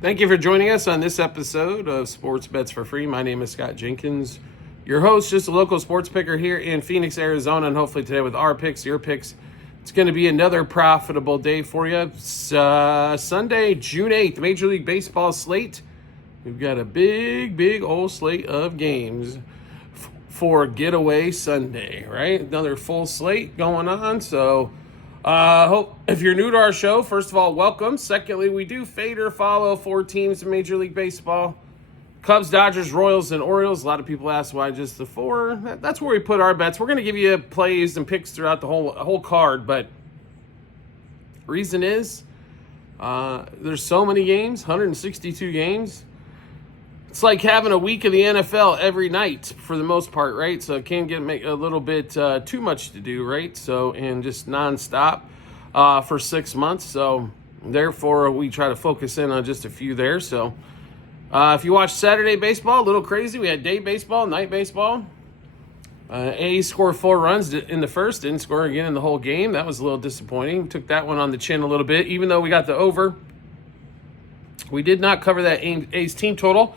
Thank you for joining us on this episode of Sports Bets for Free. My name is Scott Jenkins, your host, just a local sports picker here in Phoenix, Arizona, and hopefully today with our picks, your picks, it's going to be another profitable day for you. Sunday, June 8th, Major League Baseball slate. We've got a big old slate of games for Getaway Sunday, right? Another full slate going on, so hope if you're new to our show, first of all, welcome. Secondly, we do fade or follow 4 teams in Major League Baseball: Cubs, Dodgers, Royals, and Orioles. A lot of people ask why just the 4. That's where we put our bets. We're going to give you plays and picks throughout the whole card, but reason is there's so many games, 162 games. It's like having a week of the NFL every night for the most part, right? So it can get a little bit too much to do, right? So, and just nonstop for 6 months. So therefore, we try to focus in on just a few there. So if you watch Saturday baseball, a little crazy. We had day baseball, night baseball. A's scored 4 runs in the first, didn't score again in the whole game. That was a little disappointing. Took that one on the chin a little bit, even though we got the over. We did not cover that A's team total.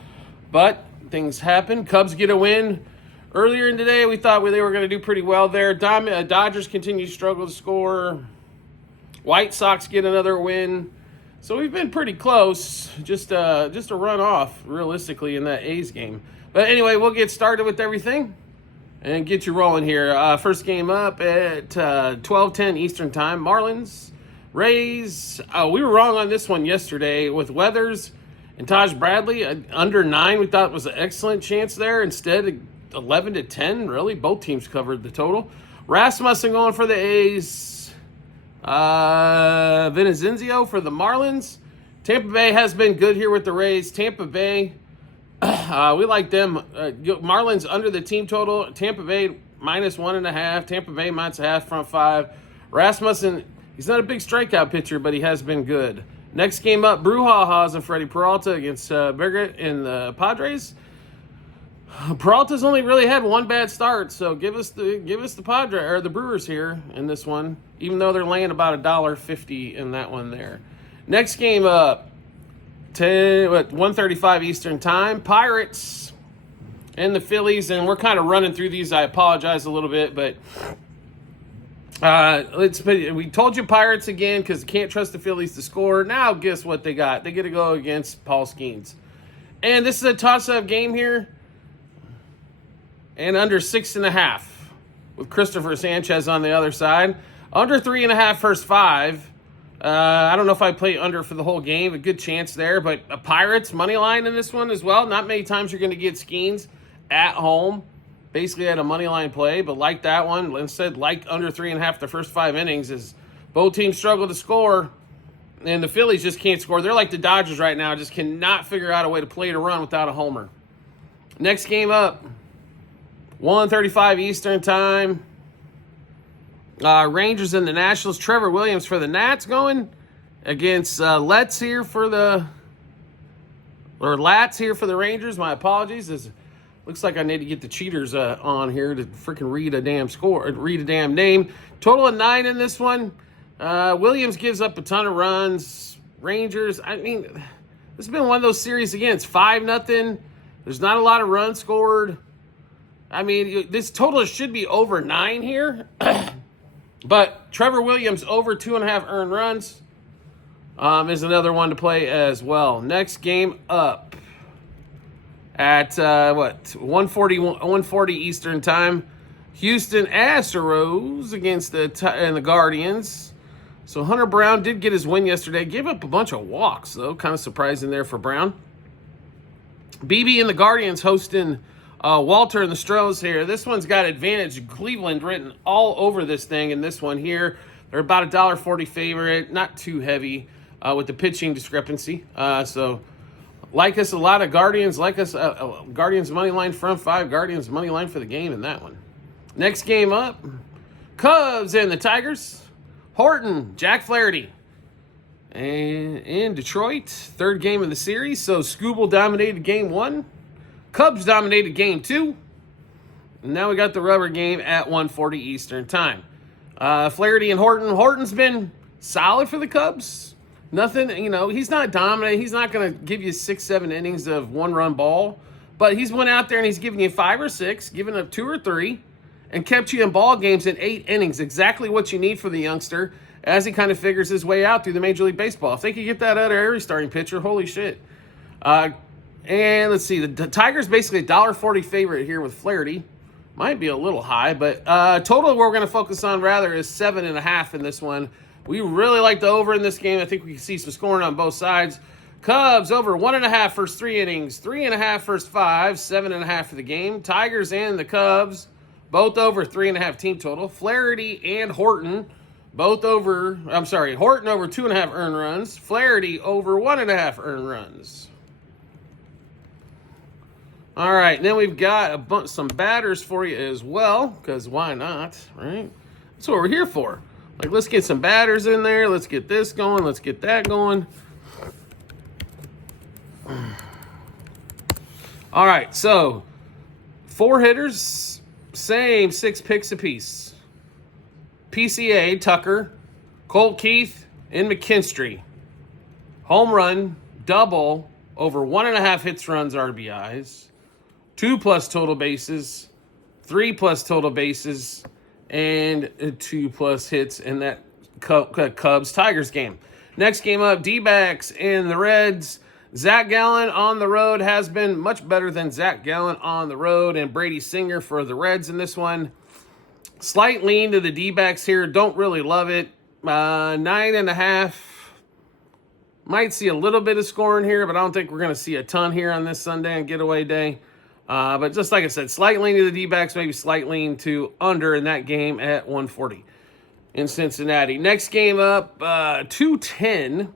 But things happen. Cubs get a win. Earlier in the day, we thought they were going to do pretty well there. Dodgers continue to struggle to score. White Sox get another win. So we've been pretty close. Just a run off, realistically, in that A's game. But anyway, we'll get started with everything and get you rolling here. First game up at 12:10 Eastern Time. Marlins, Rays. We were wrong on this one yesterday with Weathers and Taj Bradley, under 9, we thought was an excellent chance there. Instead, 11-10, really. Both teams covered the total. Rasmussen going for the A's. Vincenzo for the Marlins. Tampa Bay has been good here with the Rays. Tampa Bay, we like them. Marlins under the team total. Tampa Bay -1.5. Tampa Bay -0.5, front 5. Rasmussen, he's not a big strikeout pitcher, but he has been good. Next game up, Brouhaha's and Freddie Peralta against Biggert and the Padres. Peralta's only really had one bad start, so give us the Padres or the Brewers here in this one, even though they're laying about $1.50 in that one there. Next game up, 1:35 Eastern Time, Pirates and the Phillies, and we're kind of running through these. I apologize a little bit, but we told you Pirates again because you can't trust the Phillies to score. Now guess what they got? They get to go against Paul Skeens. And this is a toss-up game here. And under 6.5 with Christopher Sanchez on the other side. Under 3.5 first 5. I don't know if I play under for the whole game. A good chance there. But a Pirates money line in this one as well. Not many times you're going to get Skeens at home. Basically had a money line play, but like that one, instead like under 3.5 the first 5 innings, as both teams struggle to score, and the Phillies just can't score. They're like the Dodgers right now, just cannot figure out a way to play to run without a homer. Next game up, 1:35 Eastern Time. Rangers and the Nationals. Trevor Williams for the Nats going against Lats here for the Rangers. My apologies. Looks like I need to get the cheaters on here to freaking read a damn name. Total of 9 in this one. Williams gives up a ton of runs. Rangers, I mean, this has been one of those series again. It's 5-0. There's not a lot of runs scored. I mean, this total should be over 9 here. But Trevor Williams over 2.5 earned runs is another one to play as well. Next game up. At 1:40 Eastern Time, Houston Astros against the Guardians. So Hunter Brown did get his win yesterday. Gave up a bunch of walks, though. Kind of surprising there for Brown. BB and the Guardians hosting Walter and the Stros here. This one's got advantage Cleveland written all over this thing. And this one here, they're about $1.40 favorite. Not too heavy with the pitching discrepancy. So like us a lot of Guardians. Like us Guardians money line front 5. Guardians money line for the game in that one. Next game up, Cubs and the Tigers. Horton, Jack Flaherty. And in Detroit, 3rd game of the series. So Scooble dominated game 1. Cubs dominated game 2. And now we got the rubber game at 1:40 Eastern Time. Flaherty and Horton. Horton's been solid for the Cubs. Nothing, he's not dominant. He's not going to give you 6, 7 innings of one-run ball. But he's went out there and he's giving you 5 or 6, giving up 2 or 3, and kept you in ball games in 8 innings. Exactly what you need for the youngster as he kind of figures his way out through the Major League Baseball. If they could get that out of every starting pitcher, holy shit. And let's see, the Tigers basically $1.40 favorite here with Flaherty. Might be a little high, but total we're going to focus on rather is 7.5 in this one. We really like the over in this game. I think we can see some scoring on both sides. Cubs over 1.5 first 3 innings, 3.5 first 5, 7.5 for the game. Tigers and the Cubs both over 3.5 team total. Flaherty and Horton both over. Horton over 2.5 earned runs. Flaherty over 1.5 earned runs. All right, and then we've got some batters for you as well, because why not, right? That's what we're here for. Like, let's get some batters in there. Let's get this going. Let's get that going. All right, so 4 hitters, same 6 picks apiece. PCA, Tucker, Colt Keith, and McKinstry. Home run, double, over 1.5 hits, runs, RBIs. 2+ total bases, 3+ total bases, and 2+ hits in that Cubs-Tigers game. Next game up, D-backs and the Reds. Zach Gallen on the road has been much better than Zach Gallen on the road, and Brady Singer for the Reds in this one. Slight lean to the D-backs here. Don't really love it. 9.5. Might see a little bit of scoring here, but I don't think we're going to see a ton here on this Sunday and getaway day. But just like I said, slight lean to the D-backs, maybe slight lean to under in that game at 140 in Cincinnati. Next game up, 210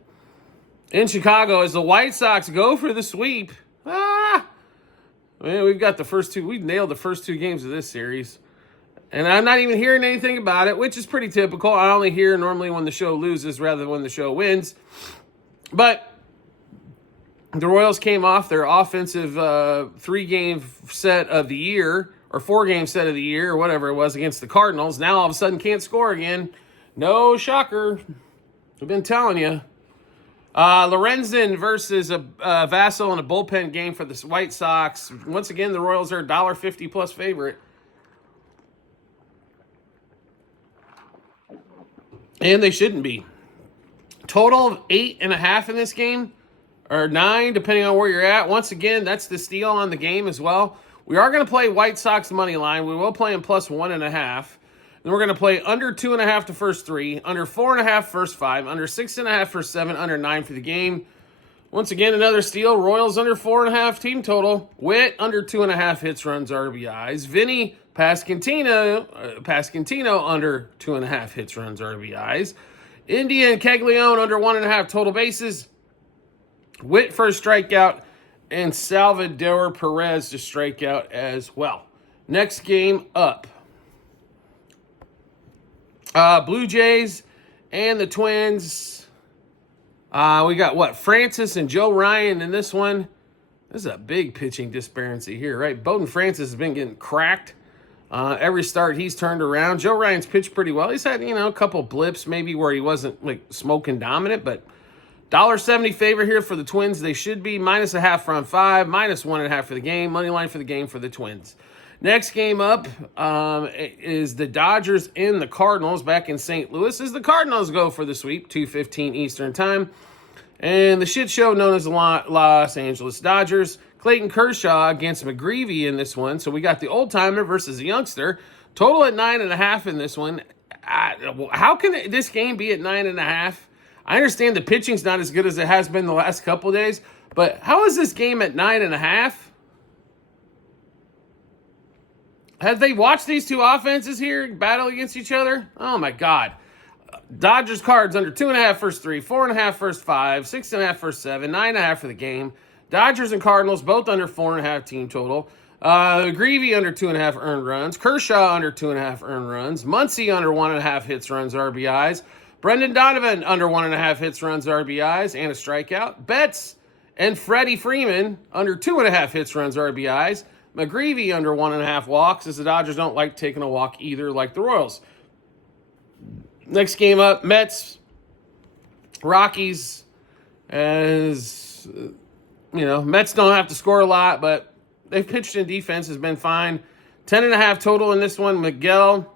in Chicago as the White Sox go for the sweep. Man, we've got the first 2. We've nailed the first 2 games of this series. And I'm not even hearing anything about it, which is pretty typical. I only hear normally when the show loses rather than when the show wins. But the Royals came off their offensive 3-game set of the year, or 4-game set of the year, or whatever it was, against the Cardinals. Now all of a sudden can't score again. No shocker. I've been telling you. Lorenzen versus a Vassell in a bullpen game for the White Sox. Once again, the Royals are $1.50 plus favorite. And they shouldn't be. Total of 8.5 in this game. Or 9, depending on where you're at. Once again, that's the steal on the game as well. We are going to play White Sox money line. We will play them plus 1.5. Then we're going to play under 2.5 the first 3, under 4.5 first 5, under 6.5 first 7, under 9 for the game. Once again, another steal. Royals under 4.5 team total. Witt under 2.5 hits, runs, RBIs. Vinny Pasquantino under 2.5 hits, runs, RBIs. India and Caglione under 1.5 total bases. Witt for a strikeout, and Salvador Perez to strike out as well. Next game up. Blue Jays and the Twins. We got, Francis and Joe Ryan in this one. This is a big pitching disparity here, right? Bowden Francis has been getting cracked. Every start he's turned around. Joe Ryan's pitched pretty well. He's had, a couple blips maybe where he wasn't, smoking dominant, but $1.70 favorite here for the Twins. They should be -0.5 for on 5, -1.5 for the game. Money line for the game for the Twins. Next game up is the Dodgers and the Cardinals back in St. Louis as the Cardinals go for the sweep, 2:15 Eastern time. And the shit show known as the Los Angeles Dodgers. Clayton Kershaw against McGreevy in this one. So we got the old-timer versus the youngster. Total at 9.5 in this one. How can this game be at 9.5? I understand the pitching's not as good as it has been the last couple of days, but how is this game at 9.5? Have they watched these two offenses here battle against each other? Oh, my God. Dodgers Cards under 2.5 first 3, 4.5 first 5, 6.5 first 7, 9.5 for the game. Dodgers and Cardinals both under 4.5 team total. Greavy under 2.5 earned runs. Kershaw under 2.5 earned runs. Muncy under 1.5 hits, runs, RBIs. Brendan Donovan under 1.5 hits, runs, RBIs, and a strikeout. Betts and Freddie Freeman under 2.5 hits, runs, RBIs. McGreevy under 1.5 walks, as the Dodgers don't like taking a walk either, like the Royals. Next game up, Mets, Rockies. As, Mets don't have to score a lot, but they've pitched and defense has been fine. 10.5 total in this one. Miguel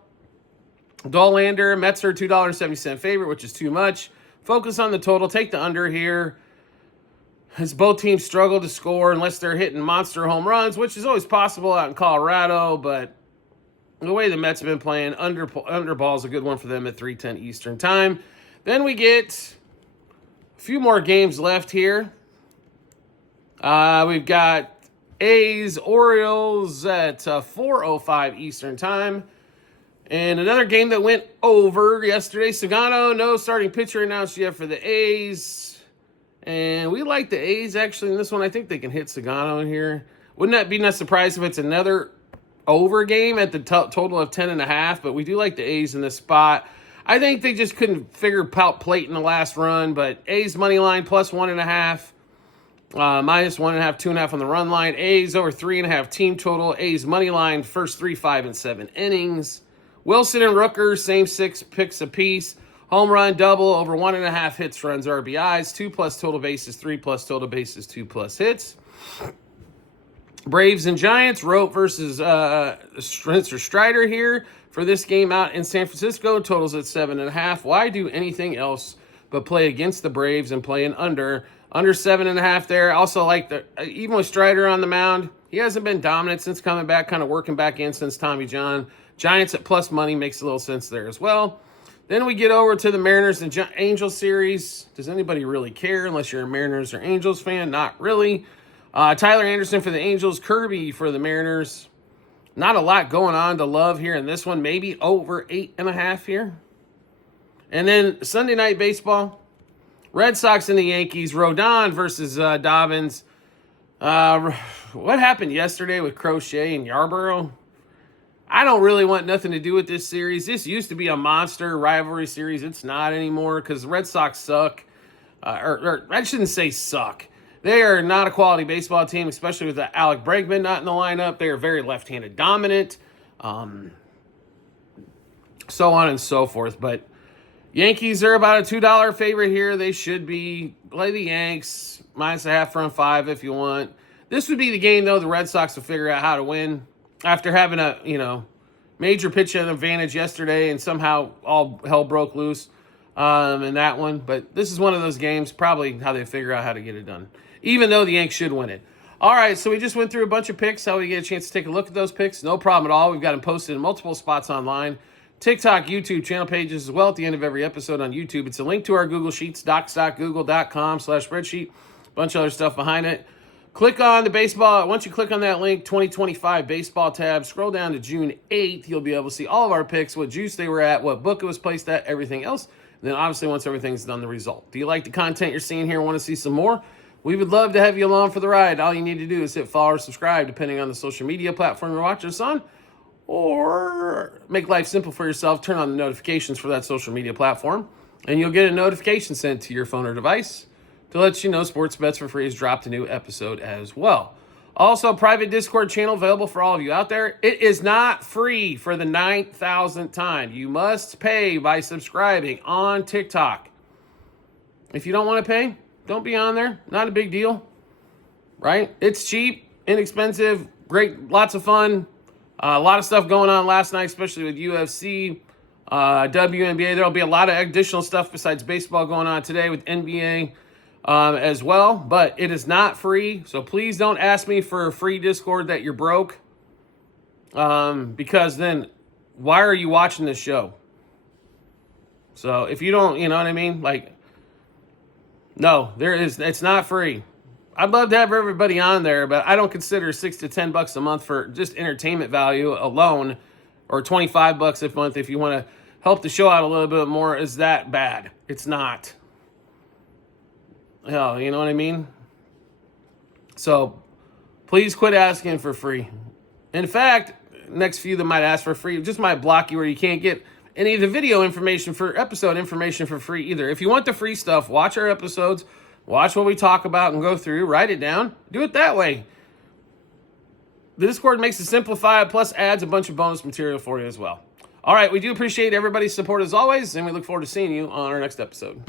Dollander, Mets are $2.70 favorite, which is too much. Focus on the total. Take the under here. As both teams struggle to score unless they're hitting monster home runs, which is always possible out in Colorado, but the way the Mets have been playing, under ball is a good one for them at 3:10 Eastern time. Then we get a few more games left here. We've got A's, Orioles at 4:05 Eastern time. And another game that went over yesterday. Sagano, no starting pitcher announced yet for the A's. And we like the A's actually in this one. I think they can hit Sagano in here. Wouldn't that be not surprised if it's another over game at the total of 10.5? But we do like the A's in this spot. I think they just couldn't figure out plate in the last run. But A's money line plus 1.5. Minus 1.5, 2.5 on the run line. A's over 3.5 team total. A's money line first 3, 5, and 7 innings. Wilson and Rooker, same 6 picks apiece. Home run, double, over 1.5 hits, runs, RBIs. 2+ total bases, 3+ total bases, 2+ hits. Braves and Giants, Rope versus Spencer Strider here for this game out in San Francisco. Totals at 7.5. Why do anything else but play against the Braves and play an under 7.5 there? Also like even with Strider on the mound, he hasn't been dominant since coming back, kind of working back in since Tommy John. Giants at plus money makes a little sense there as well. Then we get over to the Mariners and Angels series. Does anybody really care unless you're a Mariners or Angels fan? Not really. Tyler Anderson for the Angels, Kirby for the Mariners. Not a lot going on to love here in this one. Maybe over 8.5 here. And then Sunday Night Baseball. Red Sox and the Yankees. Rodon versus Dobbins. What happened yesterday with Crochet and Yarborough? I don't really want nothing to do with this series. This used to be a monster rivalry series. It's not anymore because the Red Sox suck. Or I shouldn't say suck. They are not a quality baseball team, especially with Alec Bregman not in the lineup. They are very left-handed dominant. So on and so forth. But Yankees are about a $2 favorite here. They should be. Play the Yanks. Minus a half front 5 if you want. This would be the game, though, the Red Sox will figure out how to win. After having a, major pitch advantage yesterday and somehow all hell broke loose in that one. But this is one of those games, probably how they figure out how to get it done, even though the Yanks should win it. All right, so we just went through a bunch of picks. How we get a chance to take a look at those picks? No problem at all. We've got them posted in multiple spots online. TikTok, YouTube channel pages as well at the end of every episode on YouTube. It's a link to our Google Sheets, docs.google.com/spreadsheet. Bunch of other stuff behind it. Click on the baseball. Once you click on that link, 2025 baseball tab, scroll down to June 8th. You'll be able to see all of our picks, what juice they were at, what book it was placed at, everything else. And then obviously once everything's done, the result. Do you like the content you're seeing here and want to see some more? We would love to have you along for the ride. All you need to do is hit follow or subscribe, depending on the social media platform you're watching us on. Or make life simple for yourself. Turn on the notifications for that social media platform. And you'll get a notification sent to your phone or device to let you know Sports Bets for Free has dropped a new episode as well. Also, private Discord channel available for all of you out there. It is not free for the 9,000th time. You must pay by subscribing on TikTok. If you don't want to pay, don't be on there. Not a big deal, right? It's cheap, inexpensive, great, lots of fun. A lot of stuff going on last night, especially with UFC, WNBA. There'll be a lot of additional stuff besides baseball going on today with NBA. As well, but it is not free, so please don't ask me for a free Discord that you're broke, because then why are you watching this show? So if you don't, you know what I mean, no, it's not free. I'd love to have everybody on there, but I don't consider $6 to $10 a month for just entertainment value alone, or $25 a month if you want to help the show out a little bit more, is that bad. It's not. Hell, you know what I mean? So, please quit asking for free. In fact, next few that might ask for free just might block you where you can't get any of the video information for episode information for free either. If you want the free stuff, watch our episodes, watch what we talk about and go through, write it down, do it that way. The Discord makes it simplified, plus adds a bunch of bonus material for you as well. All right, we do appreciate everybody's support as always, and we look forward to seeing you on our next episode.